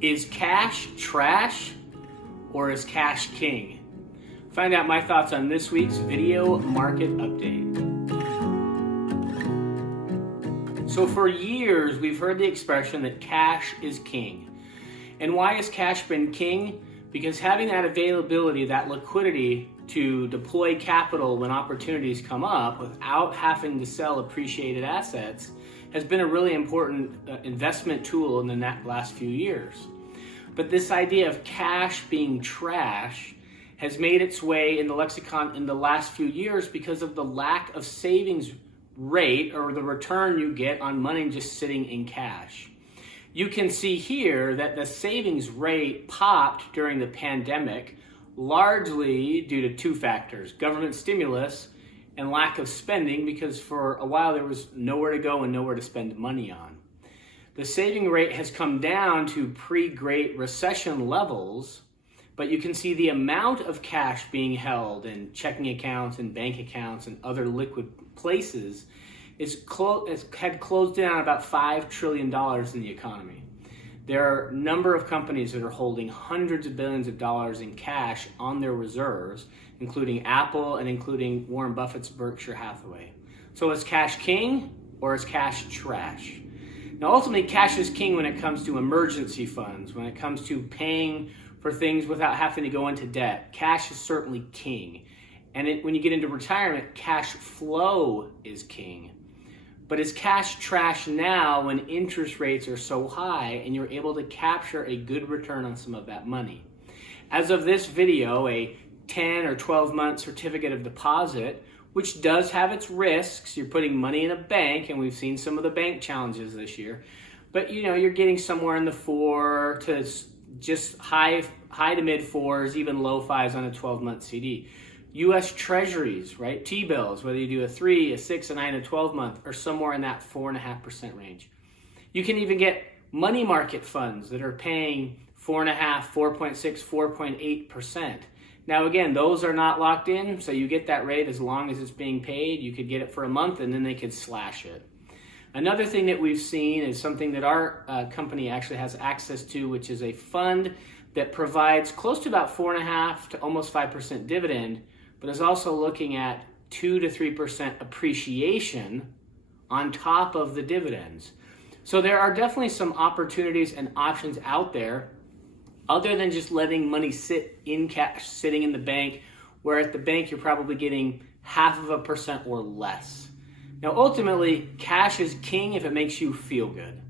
Is cash trash or is cash king? Find out my thoughts on this week's video market update. So for years, we've heard the expression that cash is king. And why has cash been king? Because having that availability, that liquidity to deploy capital when opportunities come up without having to sell appreciated assets has been a really important investment tool in the last few years. But this idea of cash being trash has made its way in the lexicon in the last few years because of the lack of savings rate or the return you get on money just sitting in cash. You can see here that the savings rate popped during the pandemic, largely due to two factors: government stimulus and lack of spending, because for a while there was nowhere to go and nowhere to spend money on. The saving rate has come down to pre-Great Recession levels, but you can see the amount of cash being held in checking accounts and bank accounts and other liquid places had closed in on about $5 trillion in the economy. There are a number of companies that are holding hundreds of billions of dollars in cash on their reserves, including Apple and including Warren Buffett's Berkshire Hathaway. So is cash king or is cash trash? Now ultimately, cash is king when it comes to emergency funds, when it comes to paying for things without having to go into debt. Cash is certainly king. And when you get into retirement, cash flow is king. But is cash trash now when interest rates are so high and you're able to capture a good return on some of that money? As of this video, a 10 or 12 month certificate of deposit, which does have its risks. You're putting money in a bank, and we've seen some of the bank challenges this year. But you're getting somewhere in the 4 to just high to mid 4s, even low 5s on a 12-month CD. U.S. Treasuries, right? T-bills, whether you do a 3, a 6, a 9, a 12-month, are somewhere in that 4.5% range. You can even get money market funds that are paying 4.5, 4.6, 4.8%. Now again, those are not locked in, so you get that rate as long as it's being paid. You could get it for a month and then they could slash it. Another thing that we've seen is something that our company actually has access to, which is a fund that provides close to about 4.5 to almost 5% dividend, but is also looking at 2 to 3% appreciation on top of the dividends. So there are definitely some opportunities and options out there other than just letting money sit in cash, sitting in the bank, where at the bank you're probably getting 0.5% or less. Now ultimately, cash is king if it makes you feel good.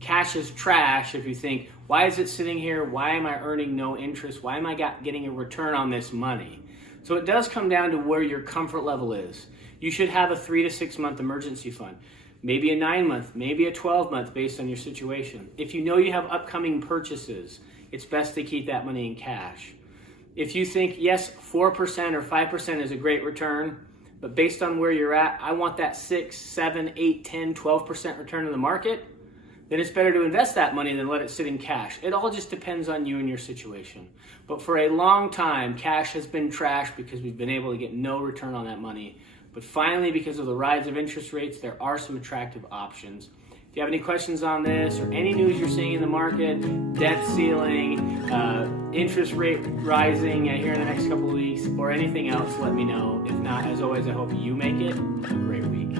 Cash is trash if you think, why is it sitting here? Why am I earning no interest? Why am I getting a return on this money? So it does come down to where your comfort level is. You should have a 3 to 6 month emergency fund, maybe a 9 month, maybe a 12 month based on your situation. If you know you have upcoming purchases, it's best to keep that money in cash. If you think, yes, 4% or 5% is a great return, but based on where you're at, I want that 6, 7, 8, 10, 12% return in the market, then it's better to invest that money than let it sit in cash. It all just depends on you and your situation. But for a long time, cash has been trash because we've been able to get no return on that money. But finally, because of the rise of interest rates, there are some attractive options. If you have any questions on this or any news you're seeing in the market, debt ceiling, interest rate rising here in the next couple of weeks, or anything else, let me know. If not, as always, I hope you make it a great week.